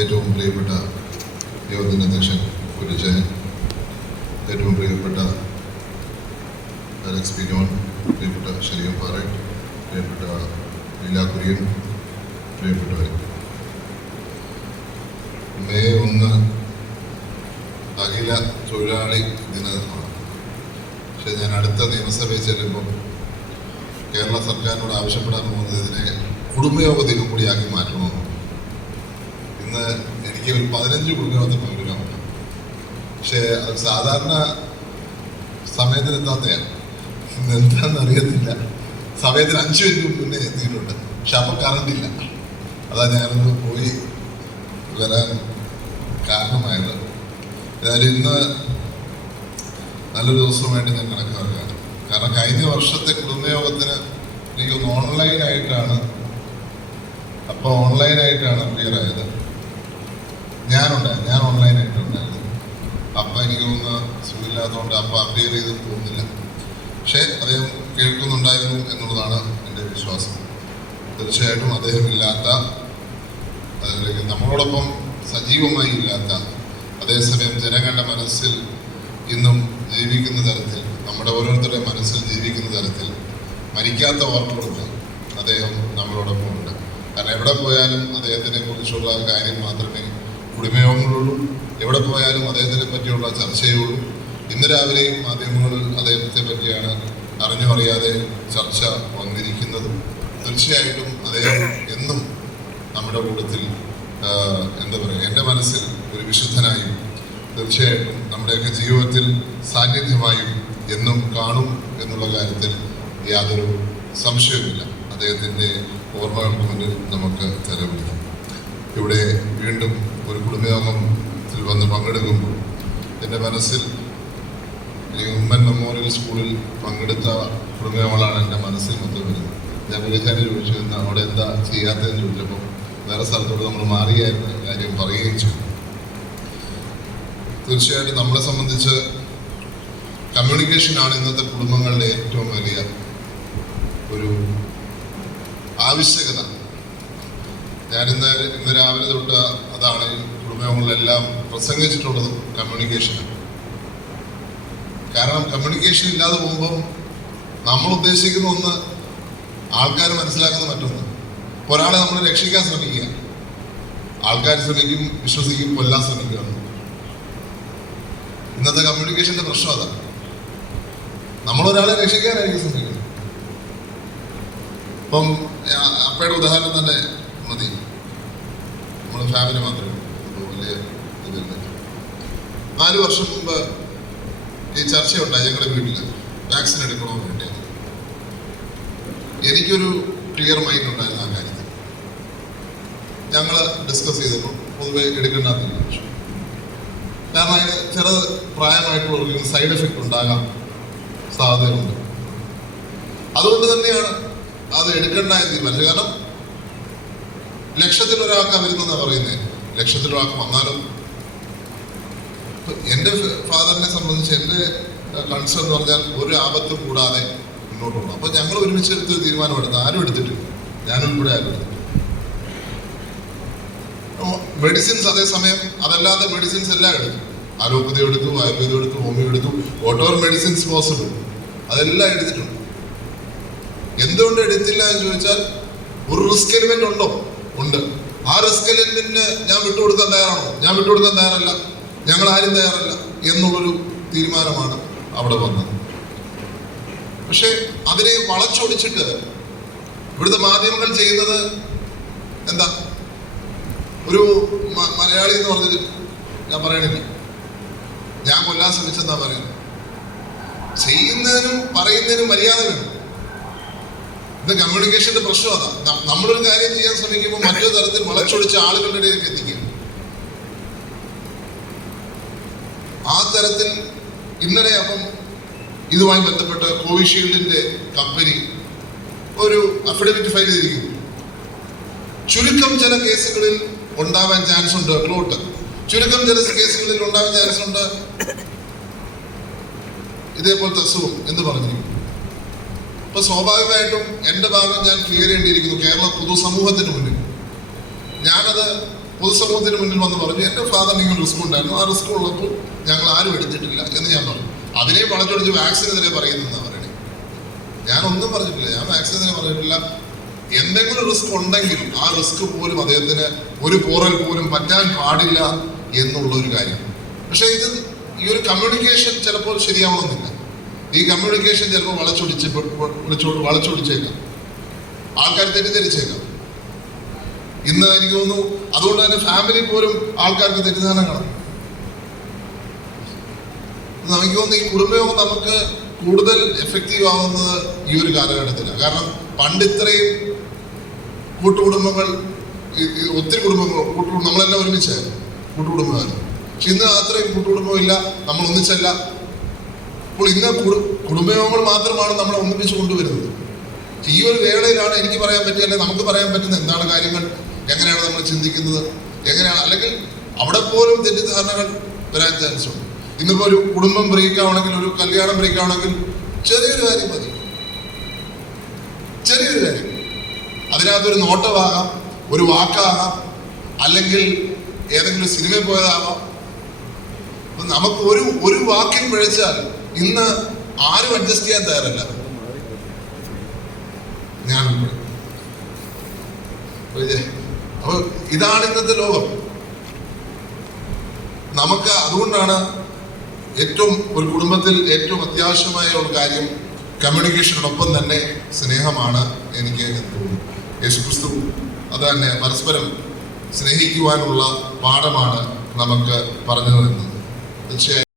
ഏറ്റവും പ്രിയപ്പെട്ട യോഗത്തിൻ്റെ അധ്യക്ഷൻ കുര്യച്ചൻ, ഏറ്റവും പ്രിയപ്പെട്ട അലക്സ് പി ജോൺ, പ്രിയപ്പെട്ട ഷരീഫ് പാറേറ്റ്, പ്രിയപ്പെട്ട ലീല കുര്യൻ, പ്രിയപ്പെട്ടവർ, മെയ് 1 അഖില തൊഴിലാളി ദിനമാണ്. പക്ഷെ ഞാൻ അടുത്ത നിയമസഭയിൽ ചെല്ലുമ്പോൾ കേരള സർക്കാരിനോട് ആവശ്യപ്പെടാൻ പോകുന്നത് ഇതിനെ കുടുംബയോഗ ദിനം കൂടിയാക്കി മാറ്റണമെന്ന്. ഇന്ന് എനിക്ക് ഒരു 15 കുടുംബയോഗത്തിൽ പങ്കെടുക്കാറുണ്ട്. പക്ഷേ അത് സാധാരണ സമയത്തിനെത്താത്തയാണ്. ഇന്ന് എന്താണെന്ന് അറിയത്തില്ല. സമയത്തിന് 5 മിനിറ്റ് മുന്നേ എത്തിയിട്ടുണ്ട്. പക്ഷെ അപ്പം കറണ്ടില്ല. അതാ ഞാനൊന്ന് പോയി വരാൻ കാരണമായത്. ഏതായാലും ഇന്ന് നല്ലൊരു ദിവസമായിട്ട് ഞാൻ കണക്കാക്കുകയാണ്. കാരണം കഴിഞ്ഞ വർഷത്തെ കുടുംബയോഗത്തിന് എനിക്കൊന്ന് ഓൺലൈനായിട്ടാണ് ക്ലിയർ ആയത്. ഞാൻ ഓൺലൈനായിട്ടുണ്ടായിരുന്നു. അപ്പം എനിക്ക് തോന്നുന്ന സുഖമില്ലാത്തതുകൊണ്ട് അപ്പം അപ്പിയർ ചെയ്തെന്ന് തോന്നുന്നില്ല. പക്ഷേ അദ്ദേഹം കേൾക്കുന്നുണ്ടായിരുന്നു എന്നുള്ളതാണ് എൻ്റെ വിശ്വാസം. തീർച്ചയായിട്ടും അദ്ദേഹം ഇല്ലാത്ത, അല്ലെങ്കിൽ നമ്മളോടൊപ്പം സജീവമായി ഇല്ലാത്ത, അതേസമയം ജനങ്ങളുടെ മനസ്സിൽ ഇന്നും ജീവിക്കുന്ന തരത്തിൽ, നമ്മുടെ ഓരോരുത്തരുടെ മനസ്സിൽ ജീവിക്കുന്ന തരത്തിൽ മരിക്കാത്ത ഓർമ്മകളുണ്ട്. അദ്ദേഹം നമ്മളോടൊപ്പം ഉണ്ട്. കാരണം എവിടെ പോയാലും അദ്ദേഹത്തിനെ കുറിച്ചുള്ള കാര്യം മാത്രമേ കുടുംബയോഗങ്ങളുള്ളൂ. എവിടെ പോയാലും അദ്ദേഹത്തിനെ പറ്റിയുള്ള ചർച്ചയുള്ളൂ. ഇന്ന് രാവിലെയും മാധ്യമങ്ങളിൽ അദ്ദേഹത്തെ പറ്റിയാണ് അറിയാതെ ചർച്ച വന്നിരിക്കുന്നത്. തീർച്ചയായിട്ടും അദ്ദേഹം എന്നും നമ്മുടെ കൂട്ടത്തിൽ എന്താ പറയുക, എൻ്റെ മനസ്സിൽ ഒരു വിശുദ്ധനായും തീർച്ചയായിട്ടും നമ്മുടെയൊക്കെ ജീവിതത്തിൽ സാന്നിധ്യമായും എന്നും കാണും എന്നുള്ള കാര്യത്തിൽ യാതൊരു സംശയവുമില്ല. അദ്ദേഹത്തിൻ്റെ ഓർമ്മകൾക്ക് മുന്നിൽ നമുക്ക് തലവിളിക്കാം. ഇവിടെ വീണ്ടും ഒരു കുടുംബയോഗത്തിൽ വന്ന് പങ്കെടുക്കുമ്പോൾ എൻ്റെ മനസ്സിൽ ഉമ്മൻ മെമ്മോറിയൽ സ്കൂളിൽ പങ്കെടുത്ത കുടുംബയോഗങ്ങളാണ് എൻ്റെ മനസ്സിൽ മൊത്തം വരുന്നത്. ഞാൻ വിളിച്ചാൽ ചോദിച്ചു, അവിടെ എന്താ ചെയ്യാത്തതെന്ന് ചോദിച്ചപ്പോൾ വേറെ സ്ഥലത്തോട് നമ്മൾ മാറിയായിരുന്ന കാര്യം പറയുകയും ചെയ്തു. തീർച്ചയായിട്ടും നമ്മളെ സംബന്ധിച്ച് കമ്മ്യൂണിക്കേഷനാണ് ഇന്നത്തെ കുടുംബങ്ങളുടെ ഏറ്റവും വലിയ ഒരു ആവശ്യകത. ഞാനിന്ന് രാവിലെ തൊട്ട് അതാണ് ഈ കുടുംബങ്ങളിലെല്ലാം പ്രസംഗിച്ചിട്ടുള്ളതും കമ്മ്യൂണിക്കേഷനാണ്. കാരണം കമ്മ്യൂണിക്കേഷൻ ഇല്ലാതെ പോകുമ്പം നമ്മൾ ഉദ്ദേശിക്കുന്ന ഒന്ന്, ആൾക്കാർ മനസ്സിലാക്കുന്ന മറ്റൊന്ന്. ഒരാളെ നമ്മൾ രക്ഷിക്കാൻ ശ്രമിക്കുക, ആൾക്കാർ ശ്രമിക്കും, വിശ്വസിക്കും, കൊല്ലാൻ ശ്രമിക്കുക. ഇന്നത്തെ കമ്മ്യൂണിക്കേഷന്റെ പ്രശ്നം അതാണ്. നമ്മളൊരാളെ രക്ഷിക്കാനായിരിക്കും ശ്രമിക്കുന്നത്. ഇപ്പം അപ്പയുടെ ഉദാഹരണം തന്നെ മതി. നമ്മുടെ ഫാമിലി മാത്രമേ വലിയ ഇതില്ല. 4 വർഷം മുമ്പ് ഈ ചർച്ചയുണ്ടായി ഞങ്ങളുടെ വീട്ടിൽ വാക്സിൻ എടുക്കണമെന്ന് വേണ്ടിയത്. എനിക്കൊരു ക്ലിയർ മൈൻഡ് ഉണ്ടായിരുന്നു ആ കാര്യത്തിൽ. ഞങ്ങൾ ഡിസ്കസ് ചെയ്തപ്പോൾ പൊതുവെ എടുക്കേണ്ടെന്നില്ല. കാരണം അതിന് ചില പ്രായമായിട്ടുള്ളവർക്ക് സൈഡ് എഫക്റ്റ് ഉണ്ടാകാൻ സാധ്യതയുണ്ട്. അതുകൊണ്ട് തന്നെയാണ് അത് എടുക്കേണ്ട എന്ന് തീരുമാനിച്ചത്. കാരണം 1,00,000 ഒരാൾക്കാണ് വരുന്നതെന്നാണ് പറയുന്നത്. 1,00,000 ഒരാൾക്ക് വന്നാലും എൻ്റെ ഫാദറിനെ സംബന്ധിച്ച് എൻ്റെ കൺസേൺ എന്ന് പറഞ്ഞാൽ ഒരു ആപത്തും കൂടാതെ മുന്നോട്ട് പോകണം. അപ്പം ഞങ്ങൾ ഒരുമിച്ച് എടുത്തൊരു തീരുമാനമെടുത്ത് ആരും എടുത്തിട്ടില്ല, ഞാനുൾപ്പെടെ ആരും എടുത്തിട്ടില്ല. മെഡിസിൻസ് അതേസമയം അതല്ലാതെ മെഡിസിൻസ് എല്ലാം എടുത്തു. അലോപ്പതി എടുത്തു, ആയുർവേദം എടുത്തു, ഹോമിയോ എടുത്തു, വോട്ടെവർ മെഡിസിൻസ് പോസിബിൾ അതെല്ലാം എടുത്തിട്ടുണ്ട്. എന്തുകൊണ്ട് എടുത്തില്ല എന്ന് ചോദിച്ചാൽ ഒരു റിസ്ക് എലിമെന്റ് ഉണ്ടോ? ഉണ്ട്. ആ റിസ്ക് എലിമെന്റിന് ഞാൻ വിട്ടുകൊടുക്കാൻ തയ്യാറാണോ? ഞാൻ വിട്ടുകൊടുക്കാൻ തയ്യാറല്ല, ഞങ്ങൾ ആരും തയ്യാറല്ല എന്നുള്ളൊരു തീരുമാനമാണ് അവിടെ വന്നത്. പക്ഷെ അതിനെ വളച്ചൊടിച്ചിട്ട് ഇവിടുത്തെ മാധ്യമങ്ങൾ ചെയ്യുന്നത് എന്താ? ഒരു മലയാളി എന്ന് പറഞ്ഞിട്ട് ഞാൻ പറയണില്ല, ഞാൻ കൊല്ലാൻ ശ്രമിച്ചെന്നാ പറയുന്നത്. ചെയ്യുന്നതിനും പറയുന്നതിനും മര്യാദ വേണം. ഇത് കമ്മ്യൂണിക്കേഷന്റെ പ്രശ്നം അതാ. നമ്മളൊരു കാര്യം ചെയ്യാൻ ശ്രമിക്കുമ്പോൾ മറ്റൊരു തരത്തിൽ വളച്ചൊടിച്ച് ആളുകളുടെ ഇടയിലേക്ക് എത്തിക്കും. ആ തരത്തിൽ ഇന്നലെ അപ്പം ഇതുമായി ബന്ധപ്പെട്ട് കോവിഷീൽഡിന്റെ കമ്പനി ഒരു അഫിഡവിറ്റ് ഫയൽ ചെയ്തിരിക്കുന്നു. ചുരുക്കം ചില കേസുകളിൽ ഉണ്ടാവാൻ ചാൻസ് ഉണ്ട് ക്ലോട്ട്, ചുരുക്കം ചില കേസുകളിൽ ഉണ്ടാവാൻ ചാൻസ് ഉണ്ട് ഇതേപോലത്തെ അസുഖം എന്ന് പറഞ്ഞിരിക്കുന്നു. അപ്പൊ സ്വാഭാവികമായിട്ടും എൻ്റെ ഭാഗം ഞാൻ ക്ലിയർ ചെയ്യേണ്ടിയിരിക്കുന്നു കേരള പൊതുസമൂഹത്തിന് മുന്നിൽ. ഞാനത് പൊതുസമൂഹത്തിന് മുന്നിൽ വന്ന് പറഞ്ഞു, എൻ്റെ ഫാദറിന് ഇങ്ങനെ റിസ്ക് ഉണ്ടായിരുന്നു, ആ റിസ്ക് ഉള്ളപ്പോൾ ഞങ്ങൾ ആരും എടുത്തിട്ടില്ല എന്ന് ഞാൻ പറഞ്ഞു. അതിനെ വളച്ചൊടിച്ച് വാക്സിനെതിരെ പറയുന്നതെന്നാണ് പറയണേ. ഞാനൊന്നും പറഞ്ഞിട്ടില്ല, ഞാൻ വാക്സിനെതിരെ പറഞ്ഞിട്ടില്ല. എന്തെങ്കിലും റിസ്ക് ഉണ്ടെങ്കിൽ ആ റിസ്ക് പോലും അദ്ദേഹത്തിന് ഒരു പോറൽ പോലും പറ്റാൻ പാടില്ല എന്നുള്ള ഒരു കാര്യം. പക്ഷേ ഈ ഒരു കമ്മ്യൂണിക്കേഷൻ ചിലപ്പോൾ ശരിയാവണമെന്നില്ല. ഈ കമ്മ്യൂണിക്കേഷൻ ചിലപ്പോൾ വളച്ചൊടിച്ചേക്കാം, ആൾക്കാർ തെറ്റിദ്ധരിച്ചേക്കാം. ഇന്ന് എനിക്ക് തോന്നുന്നു അതുകൊണ്ട് തന്നെ ഫാമിലി പോലും ആൾക്കാർക്ക് തെറ്റിദ്ധാരണ കാണും. എനിക്ക് തോന്നുന്നു ഈ കുടുംബയോഗം നമുക്ക് കൂടുതൽ എഫക്റ്റീവ് ആവുന്നത് ഈ ഒരു കാലഘട്ടത്തിലാണ്. കാരണം പണ്ട് ഇത്രയും കൂട്ടുകുടുംബങ്ങൾ, ഒത്തിരി കുടുംബങ്ങൾ നമ്മളെല്ലാം ഒരുമിച്ചായിരുന്നു, കൂട്ടുകുടുംബമായിരുന്നു. പക്ഷെ ഇന്ന് അത്രയും കൂട്ടുകുടുംബമില്ല, നമ്മൾ ഒന്നിച്ചല്ല. അപ്പോൾ ഇന്ന് കുടുംബയോഗങ്ങൾ മാത്രമാണ് നമ്മളെ ഒന്നിപ്പിച്ച് കൊണ്ടുവരുന്നത്. ഈ ഒരു വേളയിലാണ് എനിക്ക് പറയാൻ പറ്റിയ, അല്ലെങ്കിൽ നമുക്ക് പറയാൻ പറ്റുന്ന എന്താണ് കാര്യങ്ങൾ, എങ്ങനെയാണ് നമ്മൾ ചിന്തിക്കുന്നത്, എങ്ങനെയാണ്, അല്ലെങ്കിൽ അവിടെ പോലും തെറ്റിദ്ധാരണകൾ വരാൻ ചാൻസ് ഉണ്ട്. ഇന്നിപ്പോൾ ഒരു കുടുംബം ബ്രേക്ക് ആവണമെങ്കിൽ, ഒരു കല്യാണം ബ്രേക്ക് ആവണമെങ്കിൽ ചെറിയൊരു കാര്യം മതി, ചെറിയൊരു കാര്യം. അതിനകത്തൊരു നോട്ടമാകാം, ഒരു വാക്കാകാം, അല്ലെങ്കിൽ ഏതെങ്കിലും സിനിമയിൽ പോയതാകാം. നമുക്ക് ഒരു വാക്കിൽ പിഴച്ചാൽ ഇന്ന് ആരും അഡ്ജസ്റ്റ് ചെയ്യാൻ തയ്യാറല്ല, ഞാൻ. അപ്പൊ ഇതാണ് ഇന്നത്തെ ലോകം. നമുക്ക് അതുകൊണ്ടാണ് ഏറ്റവും ഒരു കുടുംബത്തിൽ ഏറ്റവും അത്യാവശ്യമായ ഒരു കാര്യം കമ്മ്യൂണിക്കേഷനോടൊപ്പം തന്നെ സ്നേഹമാണ് എനിക്ക് തോന്നുന്നു. യേശുക്രിസ്തു അത് തന്നെ പരസ്പരം സ്നേഹിക്കുവാനുള്ള പാഠമാണ് നമുക്ക് പറഞ്ഞു തരുന്നത്. തീർച്ചയായും